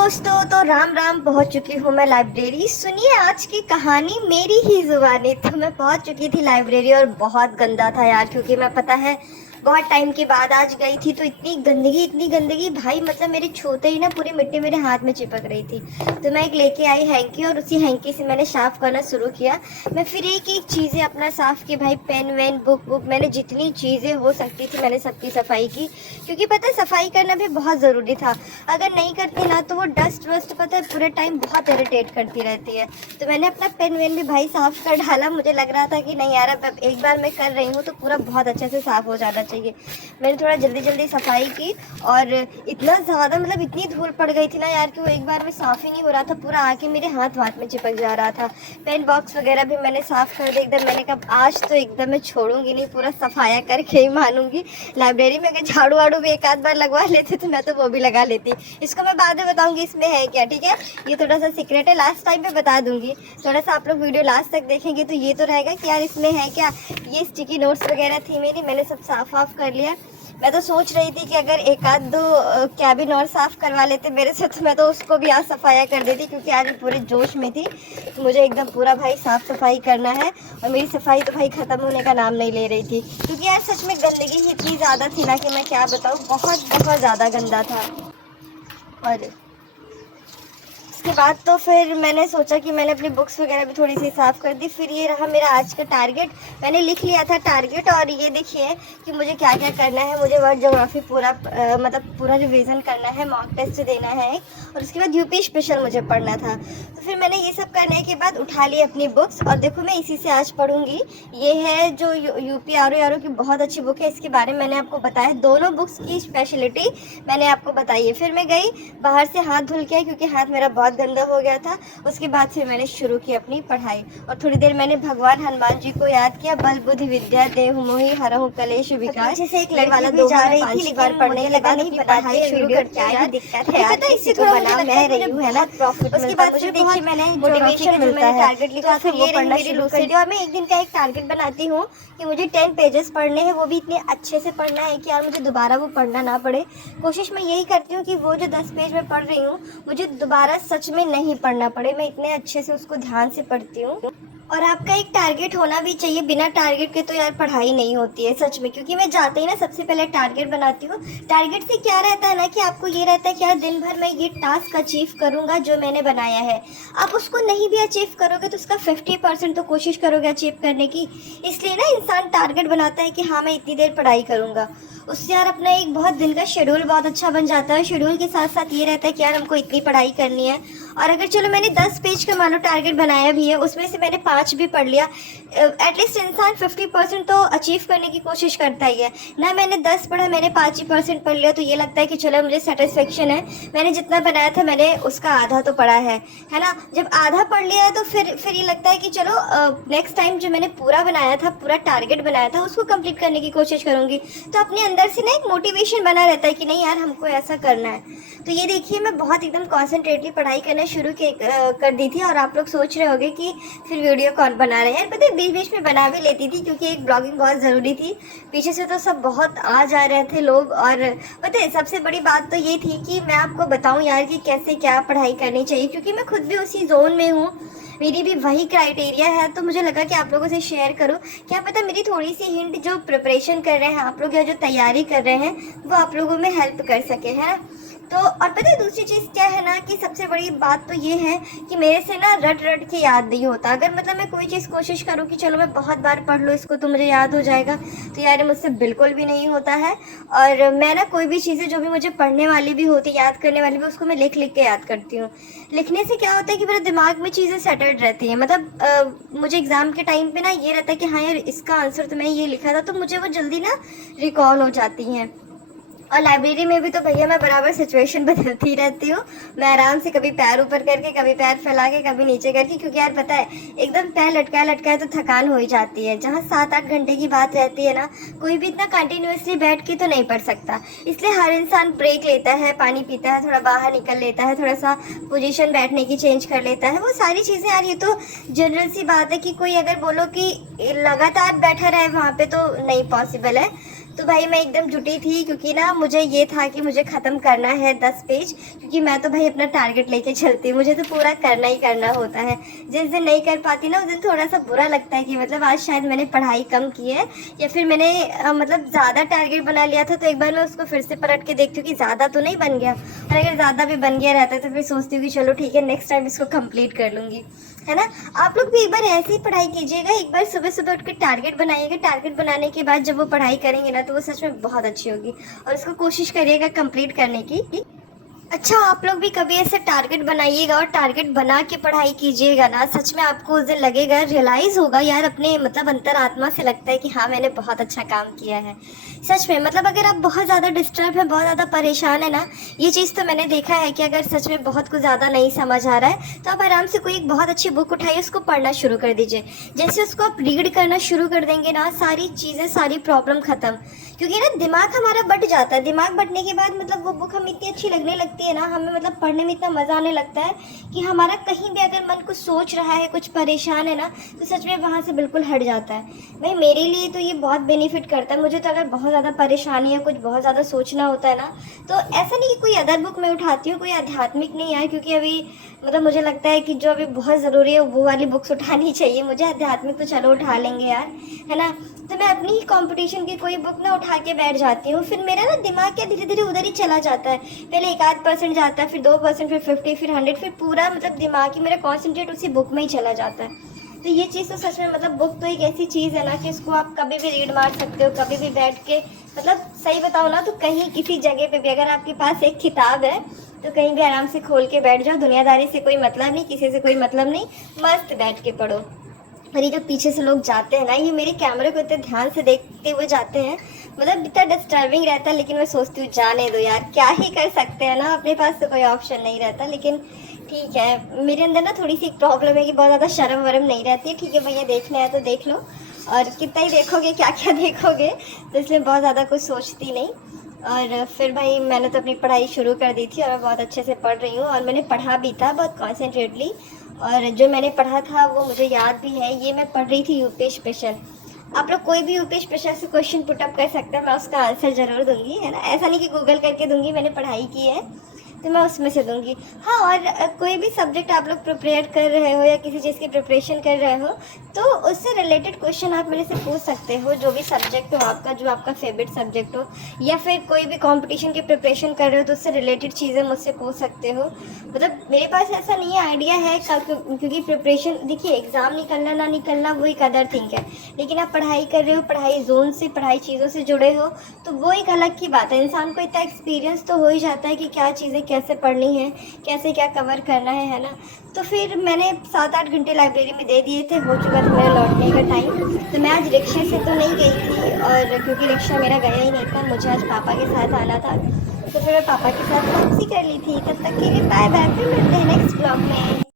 दोस्तों, तो राम राम। पहुंच चुकी हूँ मैं लाइब्रेरी। सुनिए आज की कहानी मेरी ही जुबानी। तो मैं पहुंच चुकी थी लाइब्रेरी और बहुत गंदा था यार, क्योंकि मैं पता है बहुत टाइम के बाद आज गई थी तो इतनी गंदगी भाई, मतलब मेरे छूते ही ना पूरी मिट्टी मेरे हाथ में चिपक रही थी। तो मैं एक लेके आई हैंकी और उसी हैंकी से मैंने साफ करना शुरू किया। मैं फिर एक एक चीज़ें अपना साफ की भाई, पेन वेन बुक मैंने जितनी चीज़ें हो सकती थी मैंने सबकी सफाई की, क्योंकि पता है सफाई करना भी बहुत ज़रूरी था। अगर नहीं करती ना तो वो डस्ट वस्ट पता है पूरे टाइम बहुत इरिटेट करती रहती है। तो मैंने अपना पेन वेन भी भाई साफ कर डाला। मुझे लग रहा था कि नहीं यार, अब एक बार मैं कर रही हूँ तो पूरा बहुत अच्छे से साफ हो जाना चाहिए। मैंने थोड़ा जल्दी जल्दी सफाई की और इतना ज़्यादा मतलब इतनी धूल पड़ गई थी ना यार कि वो एक बार में साफ़ ही नहीं हो रहा था, पूरा आके मेरे हाथ में चिपक जा रहा था। पेन बॉक्स वगैरह भी मैंने साफ़ कर दिया एकदम। मैंने कहा आज तो एकदम मैं छोड़ूंगी नहीं, पूरा सफाया करके ही मानूंगी। लाइब्रेरी में अगर झाड़ू वाड़ू भी एक आध बार लगवा लेते तो मैं तो वो भी लगा लेती। इसको मैं बाद में बताऊंगी इसमें है क्या, ठीक है। ये थोड़ा सा सीक्रेट है, लास्ट टाइम पे बता दूंगी। थोड़ा सा आप लोग वीडियो लास्ट तक देखेंगे तो ये तो रहेगा कि यार इसमें है क्या। ये स्टिकी नोट्स वगैरह थी मेरी, मैंने सब साफ वाफ कर लिया। मैं तो सोच रही थी कि अगर एक आध दो कैबिन और साफ़ करवा लेते मेरे से तो मैं तो उसको भी आज सफाया कर देती, क्योंकि आज पूरे जोश में थी। तो मुझे एकदम पूरा भाई साफ़ सफाई करना है। और मेरी सफाई तो भाई ख़त्म होने का नाम नहीं ले रही थी, क्योंकि यार सच में गंदगी ही इतनी ज़्यादा थी ना कि मैं क्या बताऊँ, बहुत बहुत ज़्यादा गंदा था। और उसके बाद तो फिर मैंने सोचा कि मैंने अपनी बुक्स वगैरह भी थोड़ी सी साफ़ कर दी। फिर ये रहा मेरा आज का टारगेट। मैंने लिख लिया था टारगेट, और ये देखिए कि मुझे क्या क्या करना है। मुझे वर्ल्ड ज्योग्राफी पूरा मतलब पूरा रिवीजन करना है, मॉक टेस्ट देना है, और उसके बाद यूपी स्पेशल मुझे पढ़ना था। तो फिर मैंने ये सब करने के बाद उठा ली अपनी बुक्स, और देखो मैं इसी से आज पढ़ूंगी। ये है जो यूपी आर की बहुत अच्छी बुक है, इसके बारे में मैंने आपको बताया। दोनों बुक्स की स्पेशलिटी मैंने आपको बताई है। फिर मैं गई बाहर से हाथ धुल के, क्योंकि हाथ मेरा बहुत गंदा हो गया था। उसके बाद फिर मैंने शुरू की अपनी पढ़ाई, और थोड़ी देर मैंने भगवान हनुमान जी को याद किया। बल बुद्धि विद्या देहु मोहि हरहु कलेश विकार। पीछे से एक लड़की वाला भी जा रही थी, लेकिन पढ़ने लगा नहीं, पढ़ाई शुरू करके आई। दिक्कत है पता है, इससे थोड़ा बना मैं रही हूँ है ना, प्रॉफिट। उसके बाद मुझे देखिए मैंने मोटिवेशन मिलता है, टारगेट लिखा फिर वो पढ़ना शुरू कर दिया। और मैं एक दिन का एक टारगेट बनाती हूँ कि मुझे 10 पेजेस पढ़ने हैं, वो भी इतने अच्छे से पढ़ना है कि यार मुझे दोबारा वो पढ़ना ना पड़े। कोशिश मैं यही करती हूँ कि वो जो 10 पेज में पढ़ रही हूँ मुझे दोबारा सच में नहीं पढ़ना पड़े। मैं इतने अच्छे से उसको ध्यान से पढ़ती हूँ। और आपका एक टारगेट होना भी चाहिए, बिना टारगेट के तो यार पढ़ाई नहीं होती है सच में। क्योंकि मैं जाते ही ना सबसे पहले टारगेट बनाती हूँ। टारगेट से क्या रहता है ना कि आपको ये रहता है कि यार दिन भर मैं ये टास्क अचीव करूँगा जो मैंने बनाया है। आप उसको नहीं भी अचीव करोगे तो उसका 50% तो कोशिश करोगे अचीव करने की। इसलिए ना इंसान टारगेट बनाता है कि हाँ मैं इतनी देर पढ़ाई करूँगा। उससे यार अपना एक बहुत दिन का शेड्यूल बहुत अच्छा बन जाता है। शेड्यूल के साथ साथ ये रहता है कि यार हमको इतनी पढ़ाई करनी है। और अगर चलो मैंने 10 पेज का मान लो टारगेट बनाया भी है, उसमें से मैंने 5 भी पढ़ लिया, एटलीस्ट इंसान 50% तो अचीव करने की कोशिश करता ही है ना। मैंने 10 पढ़ा, मैंने 5 ही परसेंट पढ़ लिया, तो ये लगता है कि चलो मुझे सेटिस्फेक्शन है, मैंने जितना बनाया था मैंने उसका आधा तो पढ़ा है ना। जब आधा पढ़ लिया है तो फिर ये लगता है कि चलो नेक्स्ट टाइम जो मैंने पूरा बनाया था, पूरा टारगेट बनाया था, उसको कंप्लीट करने की कोशिश करूँगी। तो अपने अंदर से ना एक मोटिवेशन बना रहता है कि नहीं यार हमको ऐसा करना है। तो ये देखिए मैं बहुत एकदम कॉन्सेंट्रेटली पढ़ाई करना शुरू कर दी थी। और आप लोग सोच रहे होंगे कि फिर वीडियो कौन बना रहे हैं। यार पता है बीच बीच में बना भी लेती थी, क्योंकि एक ब्लॉगिंग बहुत ज़रूरी थी। पीछे से तो सब बहुत आ जा रहे थे लोग। और पता है सबसे बड़ी बात तो ये थी कि मैं आपको बताऊं यार कि कैसे क्या पढ़ाई करनी चाहिए, क्योंकि मैं खुद भी उसी जोन में हूँ, मेरी भी वही क्राइटेरिया है। तो मुझे लगा कि आप लोगों से शेयर करूं, क्या पता मेरी थोड़ी सी हिंट जो प्रिपरेशन कर रहे हैं आप लोग या जो तैयारी कर रहे हैं वो आप लोगों में हेल्प कर सके, है ना। तो और पता है दूसरी चीज़ क्या है ना कि सबसे बड़ी बात तो ये है कि मेरे से ना रट रट के याद नहीं होता। अगर मतलब मैं कोई चीज़ कोशिश करूँ कि चलो मैं बहुत बार पढ़ लूँ इसको तो मुझे याद हो जाएगा, तो यार मुझसे बिल्कुल भी नहीं होता है। और मैं ना कोई भी चीज़ें जो भी मुझे पढ़ने वाली भी होती, याद करने वाली भी, उसको मैं लिख लिख के याद करती हूँ। लिखने से क्या होता है कि मेरे दिमाग में चीज़ें सेटल्ड रहती हैं। मतलब मुझे एग्ज़ाम के टाइम पे ना ये रहता है कि हाँ यार इसका आंसर तो मैं ये लिखा था, तो मुझे वो जल्दी ना रिकॉल हो जाती हैं। और लाइब्रेरी में भी तो भैया मैं बराबर सिचुएशन बदलती रहती हूँ। मैं आराम से कभी पैर ऊपर करके, कभी पैर फैला के, कभी नीचे करके, क्योंकि यार पता है एकदम पैर लटकाए लटकाए तो थकान हो ही जाती है। जहाँ 7-8 घंटे की बात रहती है ना, कोई भी इतना कंटिन्यूसली बैठ के तो नहीं पढ़ सकता। इसलिए हर इंसान ब्रेक लेता है, पानी पीता है, थोड़ा बाहर निकल लेता है, थोड़ा सा पोजीशन बैठने की चेंज कर लेता है। वो सारी चीज़ें यार ये तो जनरल सी बात है कि कोई अगर बोलो कि लगातार बैठा रहे वहाँ पे तो नहीं पॉसिबल है। तो भाई मैं एकदम जुटी थी, क्योंकि ना मुझे ये था कि मुझे ख़त्म करना है 10 पेज, क्योंकि मैं तो भाई अपना टारगेट लेके चलती हूँ, मुझे तो पूरा करना ही करना होता है। जिस दिन नहीं कर पाती ना, उस दिन थोड़ा सा बुरा लगता है कि मतलब आज शायद मैंने पढ़ाई कम की है, या फिर मैंने मतलब ज़्यादा टारगेट बना लिया था। तो एक बार मैं उसको फिर से पलट के देखती हूँ कि ज़्यादा तो नहीं बन गया, और अगर ज़्यादा भी बन गया रहता है तो फिर सोचती हूँ कि चलो ठीक है, नेक्स्ट टाइम इसको कंप्लीट कर लूँगी, है ना। आप लोग भी एक बार ऐसे ही पढ़ाई कीजिएगा, एक बार सुबह सुबह उठ के टारगेट बनाइएगा। टारगेट बनाने के बाद जब वो पढ़ाई करेंगे ना, तो वो सच में बहुत अच्छी होगी, और उसको कोशिश करिएगा कंप्लीट करने की। अच्छा, आप लोग भी कभी ऐसे टारगेट बनाइएगा और टारगेट बना के पढ़ाई कीजिएगा ना, सच में आपको उस दिन लगेगा, रियलाइज़ होगा यार, अपने मतलब अंतरात्मा से लगता है कि हाँ मैंने बहुत अच्छा काम किया है। सच में मतलब अगर आप बहुत ज़्यादा डिस्टर्ब है, बहुत ज़्यादा परेशान है ना, ये चीज़ तो मैंने देखा है कि अगर सच में बहुत कुछ ज़्यादा नहीं समझ आ रहा है, तो आप आराम से कोई एक बहुत अच्छी बुक उठाइए, उसको पढ़ना शुरू कर दीजिए। जैसे उसको आप रीड करना शुरू कर देंगे ना, सारी चीज़ें, सारी प्रॉब्लम ख़त्म। क्योंकि ना दिमाग हमारा बट जाता है, दिमाग बटने के बाद मतलब वो बुक हमें इतनी अच्छी लगने लगती है ना, हमें मतलब पढ़ने में इतना मज़ा आने लगता है कि हमारा कहीं भी अगर मन कुछ सोच रहा है, कुछ परेशान है ना, तो सच में वहाँ से बिल्कुल हट जाता है। भाई मेरे लिए तो ये बहुत बेनिफिट करता है। मुझे तो अगर बहुत ज़्यादा परेशानी है, कुछ बहुत ज़्यादा सोचना होता है ना, तो ऐसा नहीं कि कोई अदर बुक मैं उठाती हूँ, कोई आध्यात्मिक नहीं है, क्योंकि अभी मतलब मुझे लगता है कि जो अभी बहुत ज़रूरी है वो वाली बुक्स उठानी चाहिए। मुझे आध्यात्मिक तो चलो उठा लेंगे यार, है ना। तो मैं अपनी ही कंपटीशन की कोई बुक ना उठा के बैठ जाती हूँ, फिर मेरा ना दिमाग क्या धीरे धीरे उधर ही चला जाता है। पहले 1-8% जाता है, फिर 2%, फिर 50, फिर 100, फिर पूरा मतलब दिमाग ही मेरा कॉन्सेंट्रेट उसी बुक में ही चला जाता है। तो ये चीज़ तो सच में मतलब बुक तो एक ऐसी चीज़ है ना कि इसको आप कभी भी रीड मार सकते हो, कभी भी बैठ के, मतलब सही बताओ ना तो कहीं किसी जगह पे भी अगर आपके पास एक किताब है, तो कहीं भी आराम से खोल के बैठ जाओ। दुनियादारी से कोई मतलब नहीं, किसी से कोई मतलब नहीं, मस्त बैठ के पढ़ो। और ये जो पीछे से लोग जाते हैं ना, ये मेरे कैमरे को इतने ध्यान से देखते हुए जाते हैं, मतलब इतना डिस्टर्बिंग रहता है। लेकिन मैं सोचती हूँ जाने दो यार, क्या ही कर सकते हैं ना, अपने पास तो कोई ऑप्शन नहीं रहता। लेकिन ठीक है, मेरे अंदर ना थोड़ी सी एक प्रॉब्लम है कि बहुत ज़्यादा शर्म वरम नहीं रहती है। ठीक है भैया, देखना है तो देख लो, और कितना ही देखोगे, क्या क्या देखोगे, तो इसलिए बहुत ज़्यादा कुछ सोचती नहीं। और फिर भाई मैंने तो अपनी पढ़ाई शुरू कर दी थी, और मैं बहुत अच्छे से पढ़ रही हूँ, और मैंने पढ़ा भी था बहुत कॉन्सेंट्रेटली, और जो मैंने पढ़ा था वो मुझे याद भी है। ये मैं पढ़ रही थी यूपी स्पेशल। आप लोग कोई भी यूपी स्पेशल से क्वेश्चन पुटअप कर सकते हैं, मैं उसका आंसर ज़रूर दूंगी, है ना। ऐसा नहीं कि गूगल करके दूंगी, मैंने पढ़ाई की है तो मैं उसमें से दूंगी। हाँ, और कोई भी सब्जेक्ट आप लोग प्रिपेयर कर रहे हो या किसी चीज़ की प्रिपरेशन कर रहे हो, तो उससे रिलेटेड क्वेश्चन आप मेरे से पूछ सकते हो। जो भी सब्जेक्ट हो आपका, जो आपका फेवरेट सब्जेक्ट हो, या फिर कोई भी कंपटीशन की प्रिपरेशन कर रहे हो तो उससे रिलेटेड चीज़ें मुझसे पूछ सकते हो। मतलब मेरे पास ऐसा नहीं है, आइडिया है क्योंकि प्रिपरेशन, देखिए एग्ज़ाम निकलना ना निकलना वो एक अदर थिंग है, लेकिन आप पढ़ाई कर रहे हो, पढ़ाई जोन से, पढ़ाई चीज़ों से जुड़े हो, तो वो एक अलग की बात है। इंसान को इतना एक्सपीरियंस तो हो ही जाता है कि क्या चीज़ें कैसे पढ़नी है, कैसे क्या कवर करना है ना। तो फिर मैंने 7-8 घंटे लाइब्रेरी में दे दिए थे, हो चुका था मेरा लौटने का टाइम। तो मैं आज रिक्शे से तो नहीं गई थी, और क्योंकि रिक्शा मेरा गया ही नहीं था, मुझे आज पापा के साथ आना था, तो फिर मैं पापा के साथ वापसी कर ली थी। तब तक के लिए बाय बाय, फिर मिलते हैं नेक्स्ट ब्लॉग में।